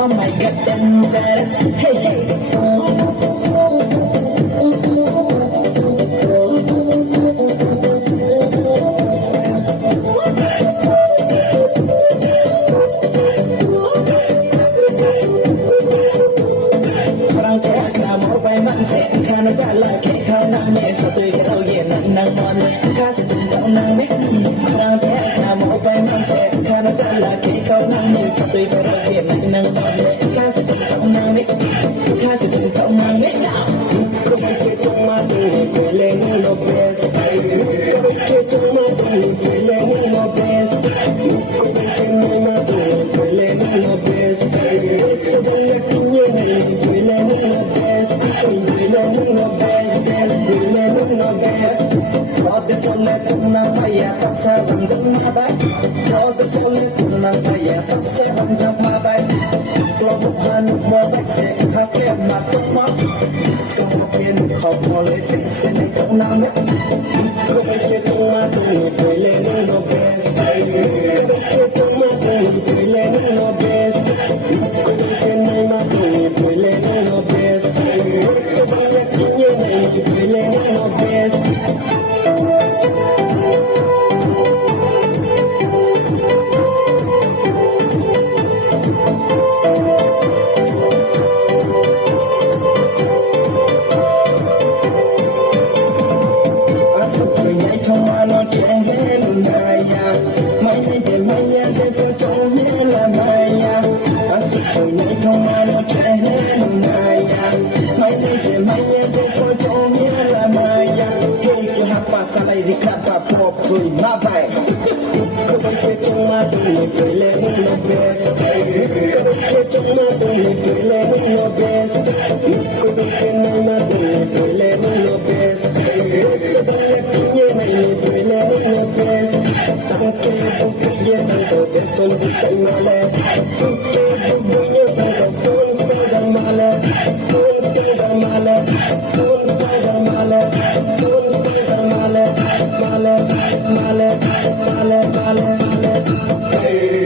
Oh my god, dangerous. Hey, hey. Parang kaya ka mo bay man se ka na tala ke ka na me sa tuy ka tao yen nang mon me ka sa tung tao nang me parang kaya ka mo bay man se ka na tala ke ka na me sa tuy ka tao yen nang mon me ka sa tung tao nang me ka sa tung tao nang me ko bay ke chung ma tu ko le no bes ko bay ke chung ma tu ko le no bes ko bay ke no ma tu ko le no bes so ba le ku ye ne ko le no bes ko le no bes bes ko le no bes có the phone le tu na pa ya pa sa bang jang ma ba có the phone le tu na pa ya pa sa bang jang ma ba lo bu han mo ba se ka ke ma to ma so mo ken kho mo le se ne ko na me ko be ke tu ma tu ko le no bes ko ke tu ma tu ko le no bes ko ke no ma tu ko le no bes so ba le ku ye ne ko le no bes Male, male, male, male, male.